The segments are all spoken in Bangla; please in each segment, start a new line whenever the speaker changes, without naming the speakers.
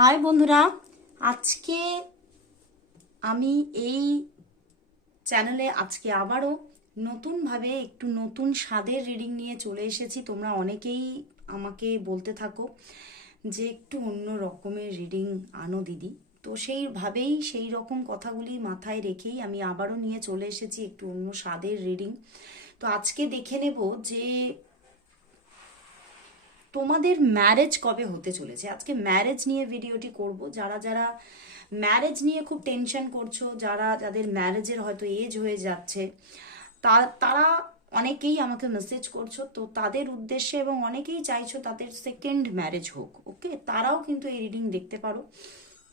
হাই বন্ধুরা, আজকে আমি এই চ্যানেলে আজকে আবারও নতুনভাবে একটু নতুন স্বাদের রিডিং নিয়ে চলে এসেছি। তোমরা অনেকেই আমাকে বলতে থাকো যে একটু অন্য রকমের রিডিং আনো দিদি। তো সেইভাবেই সেই রকম কথাগুলি মাথায় রেখেই আমি আবারও নিয়ে চলে এসেছি একটু অন্য স্বাদের রিডিং। তো আজকে দেখে নেব যে তোমাদের ম্যারেজ কবে হতে চলেছে? আজকে ম্যারেজ নিয়ে ভিডিওটি করব। যারা যারা ম্যারেজ নিয়ে খুব টেনশন করছ, যারা, যাদের ম্যারেজের হয়তো এজ হয়ে যাচ্ছে তারা অনেকেই আমাকে মেসেজ করছ। তো তাদের উদ্দেশ্যে এবং অনেকেই চাইছো তাদের সেকেন্ড ম্যারেজ হোক ওকে তারাও কিন্তু এই রিডিং দেখতে পারো।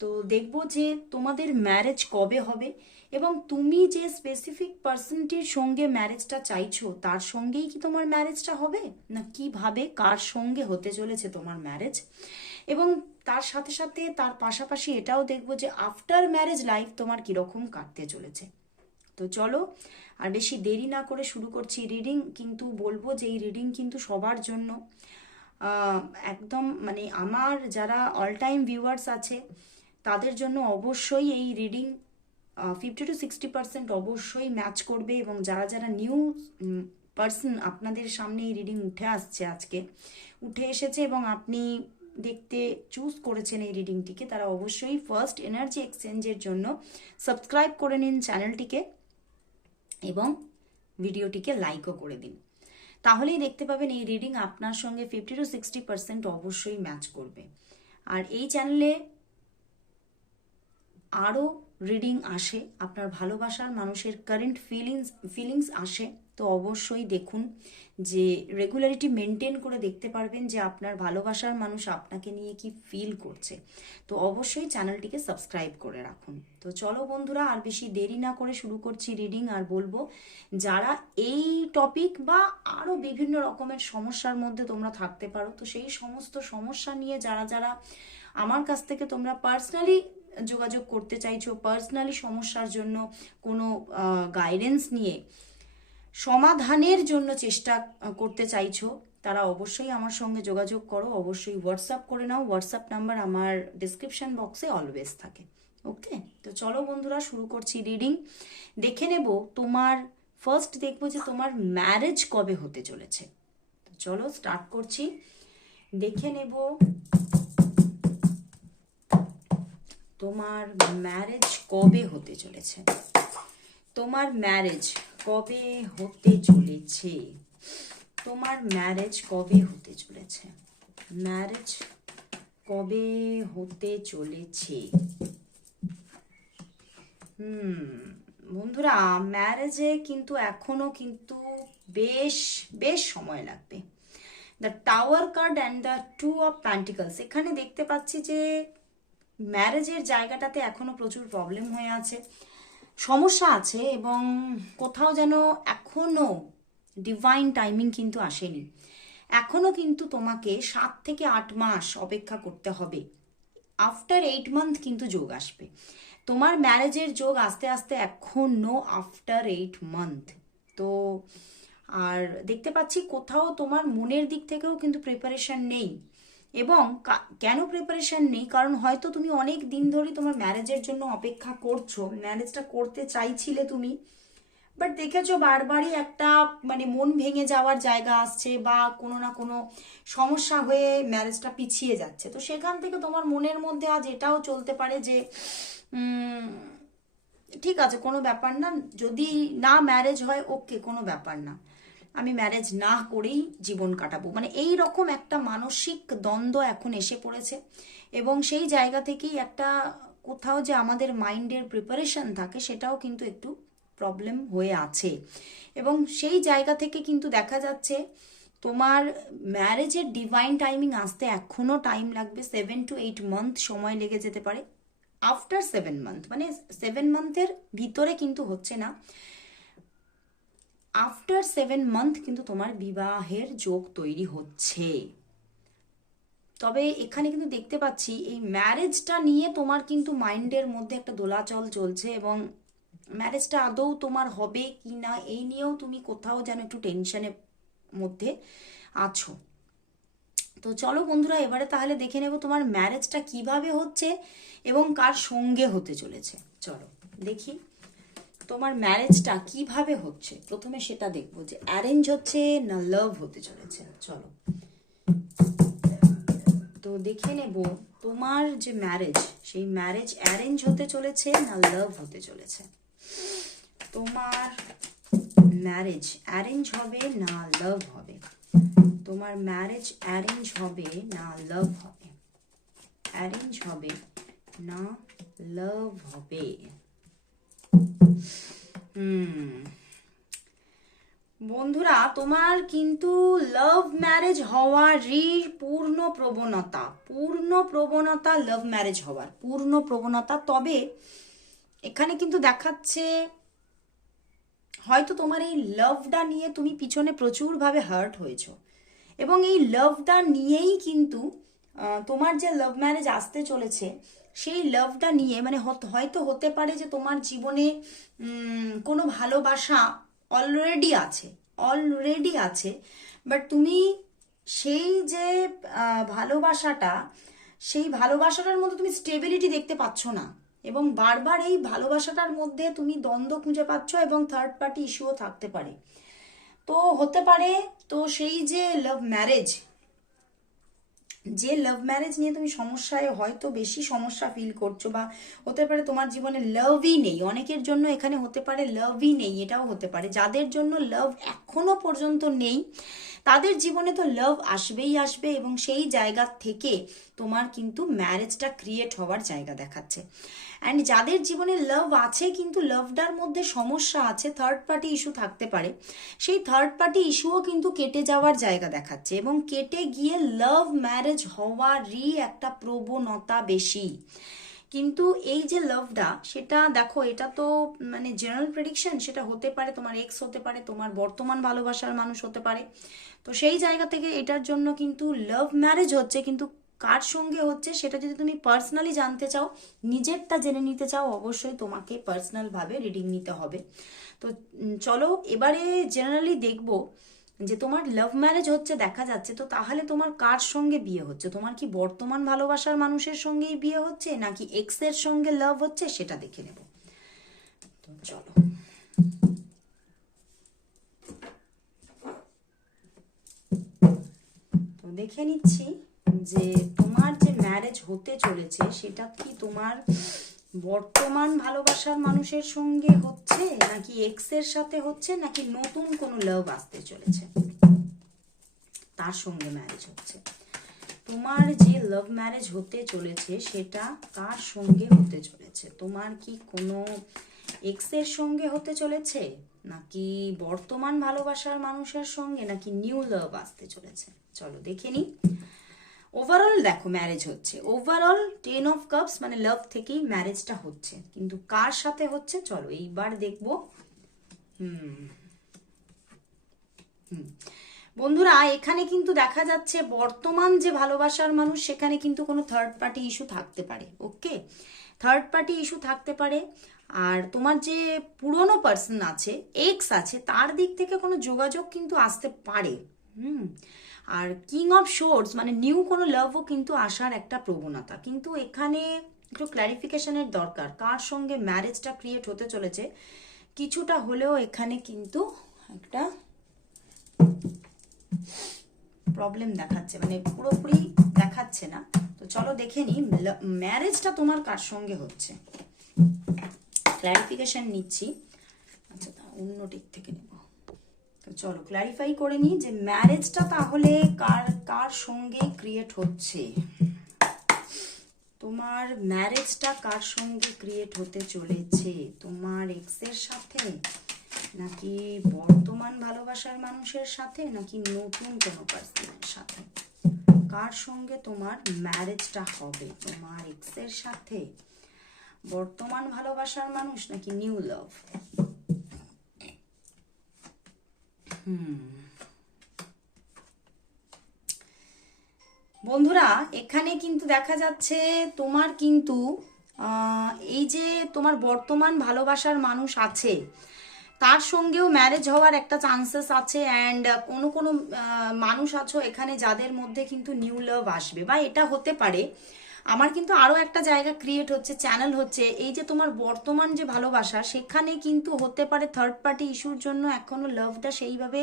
তো দেখব যে তোমাদের ম্যারেজ কবে হবে। এবং তুমি যে স্পেসিফিক পার্সনটির সঙ্গে ম্যারেজটা চাইছো, তার সঙ্গেই কি তোমার ম্যারেজটা হবে? না, কীভাবে, কার সঙ্গে হতে চলেছে তোমার ম্যারেজ এবং তার সাথে সাথে তার পাশাপাশি এটাও দেখব যে আফটার ম্যারেজ লাইফ তোমার কীরকম কাটতে চলেছে। তো চলো, আর বেশি দেরি না করে শুরু করছি রিডিং কিন্তু বলব যে এই রিডিং কিন্তু সবার জন্য। একদম মানে আমার যারা অল টাইম ভিউয়ার্স আছে, তাদের জন্য অবশ্যই এই reading fifty two sixty percent অবশ্যই ম্যাচ করবে এবং যারা যারা নিউ পার্সন আপনাদের সামনে এই রিডিং উঠে আসছে আজকে, উঠে এসেছে এবং আপনি দেখতে চুজ করেছেন এই রিডিংটিকে তারা অবশ্যই ফার্স্ট এনার্জি এক্সচেঞ্জের জন্য সাবস্ক্রাইব করে নিন চ্যানেলটিকে এবং ভিডিওটিকে লাইকও করে দিন। তাহলেই দেখতে পাবেন এই রিডিং আপনার সঙ্গে ফিফটি টু সিক্সটি পার্সেন্ট অবশ্যই ম্যাচ করবে। আর এই চ্যানেলে আরও রিডিং আসে, আপনার ভালোবাসার মানুষের কারেন্ট ফিলিংস ফিলিংস আসে, তো অবশ্যই দেখুন যে রেগুলারিটি মেনটেন করে দেখতে পারবেন যে আপনার ভালোবাসার মানুষ আপনাকে নিয়ে কি ফিল করছে। তো অবশ্যই চ্যানেলটিকে সাবস্ক্রাইব করে রাখুন। তো চলো বন্ধুরা, আর বেশি দেরি না করে শুরু করছি রিডিং আর বলব যারা এই টপিক বা আরও বিভিন্ন রকমের সমস্যার মধ্যে তোমরা থাকতে পারো, তো সেই সমস্ত সমস্যা নিয়ে যারা যারা আমার কাছ থেকে তোমরা পার্সোনালি যোগাযোগ করতে চাইছো পার্সোনালি সমস্যার জন্য কোনো গাইডেন্স নিয়ে সমাধানের জন্য চেষ্টা করতে চাইছো, তারা অবশ্যই আমার সঙ্গে যোগাযোগ করো, অবশ্যই হোয়াটসঅ্যাপ করে নাও হোয়াটসঅ্যাপ নাম্বার আমার ডিসক্রিপশন বক্সে অলওয়েজ থাকে ওকে তো চলো বন্ধুরা, শুরু করছি রিডিং দেখে নেব তোমার ফার্স্ট দেখব যে তোমার ম্যারেজ কবে হতে চলেছে। তো চলো স্টার্ট করছি। দেখে নেব তোমার ম্যারেজ কবে হতে চলেছে? তোমার ম্যারেজ কবে হতে চলেছে? তোমার ম্যারেজ কবে হতে চলেছে? ম্যারেজ কবে হতে চলেছে? হুম, বন্ধুরা ম্যারেজে কিন্তু এখনও কিন্তু বেশ বেশ সময় লাগবে। The tower card and the two of pentacles এখানে দেখতে পাচ্ছি যে ম্যারেজের জায়গাটাতে এখনও প্রচুর প্রবলেম হয়ে আছে। সমস্যা আছে এবং কোথাও যেন এখনও ডিভাইন টাইমিং কিন্তু আসেনি। এখনও কিন্তু তোমাকে সাত থেকে আট মাস অপেক্ষা করতে হবে। আফটার এইট মান্থ কিন্তু যোগ আসবে। তোমার ম্যারেজের যোগ আস্তে আস্তে এখনও আফটার এইট মান্থ তো আর দেখতে পাচ্ছি কোথাও তোমার মনের দিক থেকেও কিন্তু প্রিপারেশন নেই। এবং কেন প্রিপারেশান নেই? কারণ হয়তো তুমি অনেক দিন ধরে তোমার ম্যারেজের জন্য অপেক্ষা করছ। ম্যারেজটা করতে চাইছিলে তুমি। বাট দেখেছ বারবারই একটা মানে মন ভেঙে যাওয়ার জায়গা আসছে বা কোনো না কোনো সমস্যা হয়ে ম্যারেজটা পিছিয়ে যাচ্ছে। তো সেখান থেকে তোমার মনের মধ্যে আজ এটাও চলতে পারে যে ঠিক আছে, কোনো ব্যাপার না। যদি না ম্যারেজ হয় ওকে কোনো ব্যাপার না। আমি ম্যারেজ না করেই জীবন কাটাবো। মানে এই রকম একটা মানসিক দ্বন্দ্ব এখন এসে পড়েছে এবং সেই জায়গা থেকেই একটা কোথাও যে আমাদের মাইন্ডের প্রিপারেশন থাকে সেটাও কিন্তু একটু প্রবলেম হয়ে আছে। এবং সেই জায়গা থেকে কিন্তু দেখা যাচ্ছে তোমার ম্যারেজের ডিভাইন টাইমিং আসতে এখনও টাইম লাগবে সেভেন টু এইট মান্থ সময় লেগে যেতে পারে। আফটার সেভেন মান্থ মানে সেভেন মান্থের ভিতরে কিন্তু হচ্ছে না। আফটার সেভেন মান্থ কিন্তু তোমার বিবাহের যোগ তৈরি হচ্ছে। তবে এখানে কিন্তু দেখতে পাচ্ছি, এই ম্যারেজটা নিয়ে তোমার কিন্তু মাইন্ডের মধ্যে একটা দোলাচল চলছে এবং ম্যারেজটা আদৌ তোমার হবে কি না, এই নিয়েও তুমি কোথাও যেন একটু টেনশনের মধ্যে আছো। তো চলো বন্ধুরা, এবারে তাহলে দেখে নেব তোমার ম্যারেজটা কীভাবে হচ্ছে এবং কার সঙ্গে হতে চলেছে। চলো, দেখি। তোমার ম্যারেজটা কীভাবে হচ্ছে? প্রথমে সেটা দেখব যে অ্যারেঞ্জ হচ্ছে না লাভ হতে চলেছে। চলো। তো দেখে নেব, তোমার যে ম্যারেজ সেই ম্যারেজ অ্যারেঞ্জ হতে চলেছে না লাভ হতে চলেছে? তোমার ম্যারেজ অ্যারেঞ্জ হবে না লাভ হবে? তোমার ম্যারেজ অ্যারেঞ্জ হবে না লাভ হবে? অ্যারেঞ্জ হবে না লাভ হবে। হুম। বন্ধুরা, তোমার কিন্তু লাভ ম্যারেজ হওয়ারই পূর্ণ প্রবণতা পূর্ণ প্রবণতা লাভ ম্যারেজ হওয়ার, পূর্ণ প্রবণতা। তবে এখানে কিন্তু দেখাচ্ছে, হয়তো তোমার এই লাভটা নিয়ে তুমি পিছনে প্রচুরভাবে হার্ট হয়েছো। এবং এই লাভটা নিয়েই কিন্তু তোমার যে লাভ ম্যারেজ আসতে চলেছে, সেই লাভটা নিয়ে মানে হয়তো হতে পারে যে তোমার জীবনে কোনো ভালোবাসা অলরেডি আছে অলরেডি আছে বাট তুমি সেই যে ভালোবাসাটা, সেই ভালোবাসাটার মধ্যে তুমি স্টেবিলিটি দেখতে পাচ্ছ না, এবং বারবার এই ভালোবাসাটার মধ্যে তুমি দ্বন্দ্ব খুঁজে পাচ্ছ এবং থার্ড পার্টি ইস্যুও থাকতে পারে। তো হতে পারে, তো সেই যে লাভ ম্যারেজ যে লাভ ম্যারেজ নিয়ে তুমি সমস্যায় হয়তো বেশি সমস্যা ফিল করছ বা হতে পারে তোমার জীবনে লাভই নেই। অনেকের জন্য এখানে হতে পারে লাভই নেই, এটাও হতে পারে। যাদের জন্য লাভ এখনও পর্যন্ত নেই, তাদের জীবনে তো লাভ আসবেই আসবে এবং সেই জায়গা থেকে তোমার কিন্তু ম্যারেজটা ক্রিয়েট হওয়ার জায়গা দেখাচ্ছে। অ্যান্ড যাদের জীবনে লাভ আছে, কিন্তু লাভটার মধ্যে সমস্যা আছে থার্ড পার্টি ইস্যু থাকতে পারে। সেই থার্ড পার্টি ইস্যুও কিন্তু কেটে যাওয়ার জায়গা দেখাচ্ছে এবং কেটে গিয়ে লাভ ম্যারেজ হওয়ারই একটা প্রবণতা বেশি। কিন্তু এই যে লাভটা সেটা দেখো, এটা তো মানে জেনারেল প্রেডিকশন সেটা হতে পারে, তোমার এক্স হতে পারে, তোমার বর্তমান ভালোবাসার মানুষ হতে পারে। তো সেই জায়গা থেকে এটার জন্য কিন্তু লাভ ম্যারেজ হচ্ছে, কিন্তু কার সঙ্গে হচ্ছে সেটা যদি তুমি পার্সোনালি জানতে চাও, নিজেরটা জেনে নিতে চাও, অবশ্যই তোমাকে পার্সোনালভাবে রিডিং নিতে হবে। তো চলো এবারে জেনারেলি দেখব যে তোমার লাভ ম্যারেজ হচ্ছে দেখা যাচ্ছে, তো তাহলে তোমার কার সঙ্গে বিয়ে হচ্ছে? তোমার কি বর্তমান ভালোবাসার মানুষের সঙ্গেই বিয়ে হচ্ছে, নাকি এক্সের সঙ্গে লাভ হচ্ছে, সেটা দেখে নেব। তো চলো। তো দেখে নিচ্ছি। যে তোমার যে ম্যারেজ হতে চলেছে, সেটা কি তোমার বর্তমান ভালোবাসার মানুষের সঙ্গে হচ্ছে? নাকি এক্সের সাথে হচ্ছে? নাকি নতুন কোনো লাভ আসতে চলেছে? তার সঙ্গে ম্যারেজ হচ্ছে। তোমার যে লাভ ম্যারেজ হতে চলেছে, সেটা কার সঙ্গে হতে চলেছে? তোমার কি কোনো এক্সের সঙ্গে হতে চলেছে? নাকি বর্তমান ভালোবাসার মানুষের সঙ্গে? নাকি নিউ লাভ আসতে চলেছে? চলো দেখে নি ওভারঅল দেখো ম্যারেজ হচ্ছে। ওভারঅল টেন অফ কাপস মানে লাভ থেকেই ম্যারেজটা হচ্ছে। কিন্তু কার সাথে হচ্ছে? চলো এইবার দেখব। হুম। হুম। বন্ধুরা, এখানে কিন্তু দেখা যাচ্ছে বর্তমান যে ভালোবাসার মানুষ, সেখানে কিন্তু কোনো থার্ড পার্টি ইস্যু থাকতে পারে ওকে থার্ড পার্টি ইস্যু থাকতে পারে। আর তোমার যে পুরনো পার্সন আছে এক্স আছে, তার দিক থেকে কোনো যোগাযোগ কিন্তু আসতে পারে। হুম। আর কিং অফ শোর্স মানে নিউ কোনো লাভও কিন্তু আসার একটা প্রবণতা। কিন্তু এখানে একটু ক্ল্যারিফিকেশনের দরকার, কার সঙ্গে ম্যারেজটা ক্রিয়েট হতে চলেছে, কিছুটা হলেও এখানে কিন্তু একটা প্রবলেম দেখাচ্ছে মানে পুরোপুরি দেখাচ্ছে না। তো চলো দেখে নি ম্যারেজটা তোমার কার সঙ্গে হচ্ছে? ক্ল্যারিফিকেশন নিচ্ছি। আচ্ছা অন্য দিক থেকে নেব। তো চলো ক্ল্যারিফাই করে নিই যে ম্যারেজটা তাহলে কার কার সঙ্গে ক্রিয়েট হচ্ছে? তোমার ম্যারেজটা কার সঙ্গে ক্রিয়েট হতে চলেছে? তোমার এক্সের সাথে? নাকি বর্তমান ভালোবাসার মানুষের সাথে? নাকি নতুন কোনো পার্সনের সাথে? কার সঙ্গে তোমার ম্যারেজটা হবে? তোমার এক্সের সাথে? বর্তমান ভালোবাসার মানুষ নাকি নিউ লাভ বন্ধুরা, এখানে কিন্তু দেখা যাচ্ছে তোমার কিন্তু এই যে তোমার বর্তমান ভালোবাসার মানুষ আছে, তার সঙ্গেও ম্যারেজ হওয়ার একটা চান্সেস আছে অ্যান্ড কোনো কোনো মানুষ আছো এখানে যাদের মধ্যে কিন্তু নিউ লাভ আসবে বা এটা হতে পারে। আমার কিন্তু আরও একটা জায়গা ক্রিয়েট হচ্ছে চ্যানেল হচ্ছে, এই যে তোমার বর্তমান যে ভালোবাসা, সেখানে কিন্তু হতে পারে থার্ড পার্টি ইস্যুর জন্য এখনও লাভটা সেইভাবে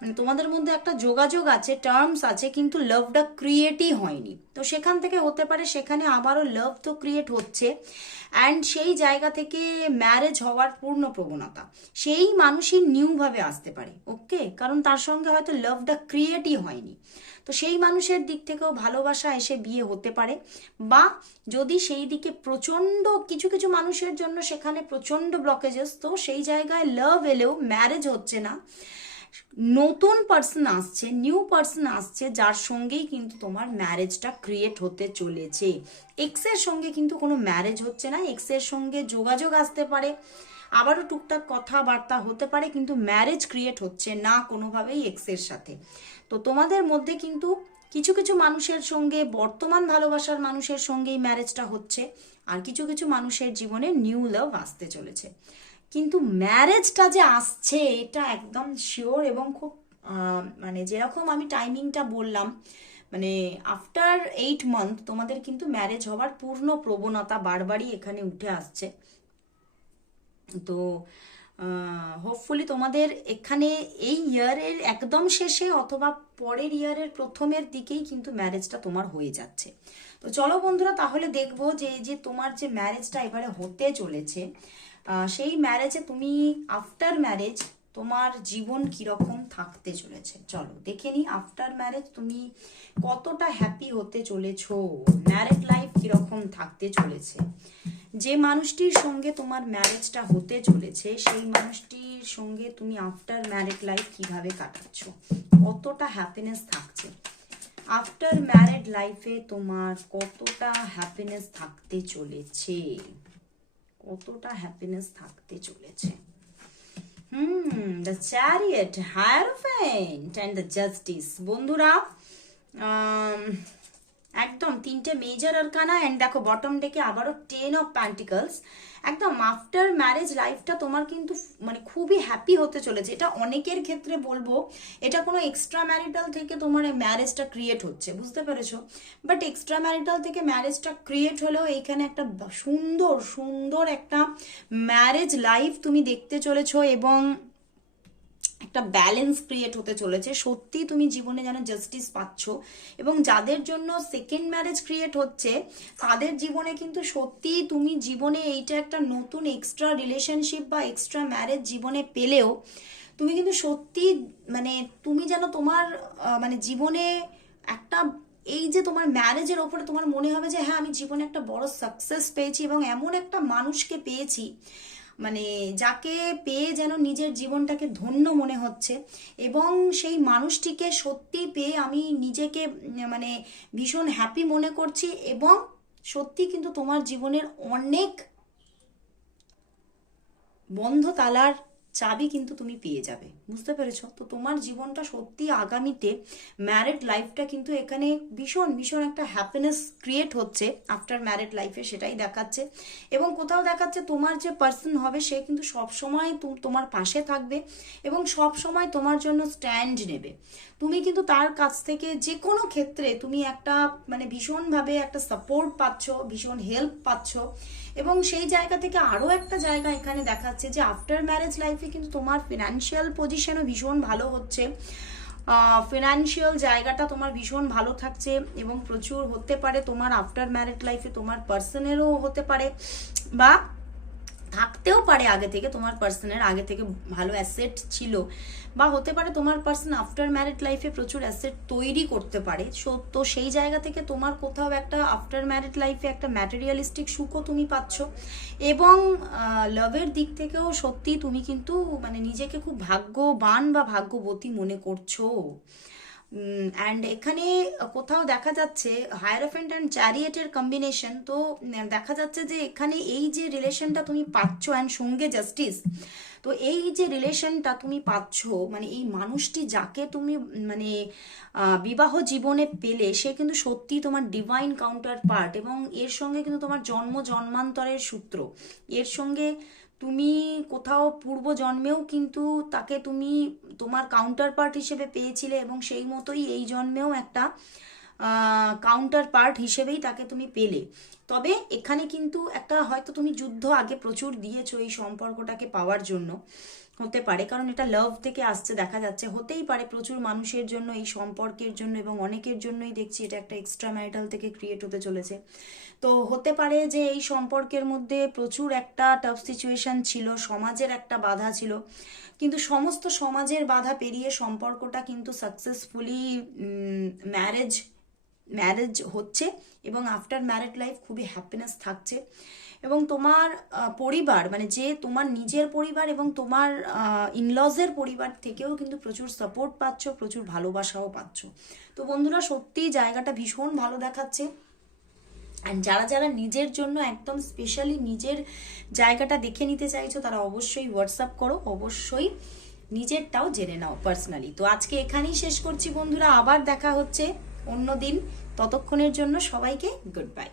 মানে তোমাদের মধ্যে একটা যোগাযোগ আছে টার্মস আছে, কিন্তু লাভটা ক্রিয়েটই হয়নি। তো সেখান থেকে হতে পারে, সেখানে আবারও লাভ তো ক্রিয়েট হচ্ছে অ্যান্ড সেই জায়গা থেকে ম্যারেজ হওয়ার পূর্ণ প্রবণতা। সেই মানুষই নিউভাবে আসতে পারে ওকে কারণ তার সঙ্গে হয়তো লাভটা ক্রিয়েটই হয়নি। তো সেই মানুষের দিক থেকেও ভালোবাসা এসে বিয়ে হতে পারে। বা যদি সেই দিকে প্রচণ্ড কিছু কিছু মানুষের জন্য সেখানে প্রচণ্ড ব্লকেজেস তো সেই জায়গায় লাভ এলেও ম্যারেজ হচ্ছে না। নতুন পার্সন আসছে নিউ পার্সন আসছে, যার সঙ্গেই কিন্তু তোমার ম্যারেজটা ক্রিয়েট হতে চলেছে। এক্সের সঙ্গে কিন্তু কোনো ম্যারেজ হচ্ছে না এক্সের সঙ্গে যোগাযোগ আসতে পারে। আবারও টুকটাক কথাবার্তা হতে পারে, কিন্তু ম্যারেজ ক্রিয়েট হচ্ছে না কোনোভাবেই এক্সের সাথে। তো তোমাদের মধ্যে কিন্তু কিছু কিছু মানুষের সঙ্গে, বর্তমান ভালোবাসার মানুষের সঙ্গেই ম্যারেজটা হচ্ছে আর কিছু কিছু মানুষের জীবনে নিউ লাভ আসতে চলেছে। কিন্তু ম্যারেজটা যে আসছে, এটা একদম শিওর এবং খুব মানে যেরকম আমি টাইমিংটা বললাম মানে আফটার এইট মান্থ তোমাদের কিন্তু ম্যারেজ হওয়ার পূর্ণ প্রবণতা বারবারই এখানে উঠে আসছে। তো হোপফুলি তোমাদের এখানে এই ইয়ারের একদম শেষে অথবা পরের ইয়ারের প্রথমের দিকেই কিন্তু ম্যারেজটা তোমার হয়ে যাচ্ছে। তো চলো বন্ধুরা, তাহলে দেখব যে যে তোমার যে ম্যারেজটা এবারে হতে চলেছে সেই ম্যারেজে তুমি আফটার ম্যারেজ তোমার জীবন কীরকম থাকতে চলেছে? চলো, দেখে নি আফটার ম্যারেজ তুমি কতটা হ্যাপি হতে চলেছো? ম্যারেড লাইফ কীরকম থাকতে চলেছে? যে মানুষটির সঙ্গে তোমার ম্যারেজটা হতে চলেছে, সেই মানুষটির সঙ্গে তুমি আফটার ম্যারেড লাইফ কীভাবে কাটাচ্ছ? কতটা হ্যাপিনেস থাকছে? আফটার ম্যারেড লাইফে তোমার কতটা হ্যাপিনেস থাকতে চলেছে? কতটা হ্যাপিনেস থাকতে চলেছে? হুম the chariot hierophant and the justice বন্ধুরা আম, একদম তিনটে মেজর আরকানা অ্যান্ড দেখো বটম ডেকে আবারও টেন অফ প্যান্টিকলস একদম আফটার ম্যারেজ লাইফটা তোমার কিন্তু মানে খুবই হ্যাপি হতে চলেছে। এটা অনেকের ক্ষেত্রে বলব, এটা কোনো এক্সট্রা ম্যারিটাল থেকে তোমার ম্যারেজটা ক্রিয়েট হচ্ছে, বুঝতে পেরেছ? বাট এক্সট্রা ম্যারিটাল থেকে ম্যারেজটা ক্রিয়েট হলেও এইখানে একটা সুন্দর সুন্দর একটা ম্যারেজ লাইফ তুমি দেখতে চলেছো এবং একটা ব্যালেন্স ক্রিয়েট হতে চলেছে। সত্যি তুমি জীবনে যেন জাস্টিস পাচ্ছ এবং যাদের জন্য সেকেন্ড ম্যারেজ ক্রিয়েট হচ্ছে, তাদের জীবনে কিন্তু সত্যি তুমি জীবনে এইটা একটা নতুন এক্সট্রা রিলেশনশিপ বা এক্সট্রা ম্যারেজ জীবনে পেলেও, তুমি কিন্তু সত্যি মানে তুমি যেন তোমার মানে জীবনে একটা, এই যে তোমার ম্যারেজের ওপরে তোমার মনে হবে যে হ্যাঁ আমি জীবনে একটা বড় সাকসেস পেয়েছি এবং এমন একটা মানুষকে পেয়েছি মানে যাকে পেয়ে যেন নিজের জীবনটাকে ধন্য মনে হচ্ছে এবং সেই মানুষটিকে সত্যি পেয়ে আমি নিজেকে মানে ভীষণ হ্যাপি মনে করছি এবং সত্যি কিন্তু তোমার জীবনের অনেক বন্ধ তালার চাবি কিন্তু তুমি পেয়ে যাবে, বুঝতে পেরেছ? তো তোমার জীবনটা সত্যি আগামীতে ম্যারেড লাইফটা কিন্তু এখানে ভীষণ ভীষণ একটা হ্যাপিনেস ক্রিয়েট হচ্ছে আফটার ম্যারেড লাইফে সেটাই দেখাচ্ছে। এবং কোথাও দেখাচ্ছে তোমার যে পার্সন হবে, সে কিন্তু সব সময় তোমার পাশে থাকবে এবং সব সময় তোমার জন্য স্ট্যান্ড নেবে। তুমি কিন্তু তার কাছ থেকে যে কোনো ক্ষেত্রে তুমি একটা মানে ভীষণভাবে একটা সাপোর্ট পাচ্ছ, ভীষণ হেল্প পাচ্ছ। এবং সেই জায়গা থেকে আরও একটা জায়গা এখানে দেখাচ্ছে যে আফটার ম্যারেজ লাইফে কিন্তু তোমার ফিনান্সিয়াল পজিশনও ভীষণ ভালো হচ্ছে। ফিনান্সিয়াল জায়গাটা তোমার ভীষণ ভালো থাকছে এবং প্রচুর হতে পারে তোমার আফটার ম্যারেজ লাইফে তোমার পার্সনেরও হতে পারে বা থাকতেও পারে আগে থেকে, তোমার পার্সনের আগে থেকে ভালো অ্যাসেট ছিল। বা হতে পারে তোমার পার্সন আফটার ম্যারিড লাইফে প্রচুর অ্যাসেট তৈরি করতে পারে। সো, তো সেই জায়গা থেকে তোমার কোথাও একটা আফটার ম্যারিড লাইফে একটা ম্যাটেরিয়ালিস্টিক সুখও তুমি পাচ্ছ। এবং লাভের দিক থেকেও সত্যি তুমি কিন্তু মানে নিজেকে খুব ভাগ্যবান বা ভাগ্যবতী মনে করছ। অ্যান্ড এখানে কোথাও দেখা যাচ্ছে হায়ারফেন্ট অ্যান্ড চ্যারিয়েটের কম্বিনেশন তো দেখা যাচ্ছে যে এখানে এই যে রিলেশনটা তুমি পাচ্ছ অ্যান্ড সঙ্গে জাস্টিস তো এই যে রিলেশনটা তুমি পাচ্ছ মানে এই মানুষটি যাকে তুমি মানে বিবাহ জীবনে পেলে, সে কিন্তু সত্যি তোমার ডিভাইন কাউন্টার পার্ট এবং এর সঙ্গে কিন্তু তোমার জন্ম জন্মান্তরের সূত্র। এর সঙ্গে তুমি কোথাও পূর্ব জন্মেও কিন্তু তাকে তুমি তোমার কাউন্টার পার্ট হিসেবে পেয়েছিলে এবং সেই মতোই এই জন্মেও একটা কাউন্টার পার্ট হিসেবেই তাকে তুমি পেলে। তবে এখানে কিন্তু একটা হয়তো তুমি যুদ্ধ আগে প্রচুর দিয়েছ এই সম্পর্কটাকে পাওয়ার জন্য। হতে পারে, কারণ এটা লাভ থেকে আসছে, দেখা যাচ্ছে। হতেই পারে প্রচুর মানুষের জন্য, এই সম্পর্কের জন্য এবং অনেকের জন্যই দেখছি এটা একটা এক্সট্রা ম্যারিটাল থেকে ক্রিয়েট হতে চলেছে। তো হতে পারে যে এই সম্পর্কের মধ্যে প্রচুর একটা টাফ সিচুয়েশন ছিল, সমাজের একটা বাধা ছিল। কিন্তু সমস্ত সমাজের বাধা পেরিয়ে সম্পর্কটা কিন্তু সাকসেসফুলি ম্যারেজ ম্যারেজ হচ্ছে। এবং আফটার ম্যারেড লাইফ খুবই হ্যাপিনেস থাকছে। এবং তোমার পরিবার মানে যে তোমার নিজের পরিবার এবং তোমার ইনলজের পরিবার থেকেও কিন্তু প্রচুর সাপোর্ট পাচ্ছ, প্রচুর ভালোবাসাও পাচ্ছ। তো বন্ধুরা সত্যি জায়গাটা ভীষণ ভালো দেখাচ্ছে। অ্যান্ড যারা যারা নিজের জন্য একদম স্পেশালি নিজের জায়গাটা দেখে নিতে চাইছো, তারা অবশ্যই হোয়াটসঅ্যাপ করো। অবশ্যই নিজেরটাও জেনে নাও পার্সোনালি তো আজকে এখানেই শেষ করছি বন্ধুরা। আবার দেখা হচ্ছে অন্য দিন। ততক্ষণের জন্য সবাইকে গুড বাই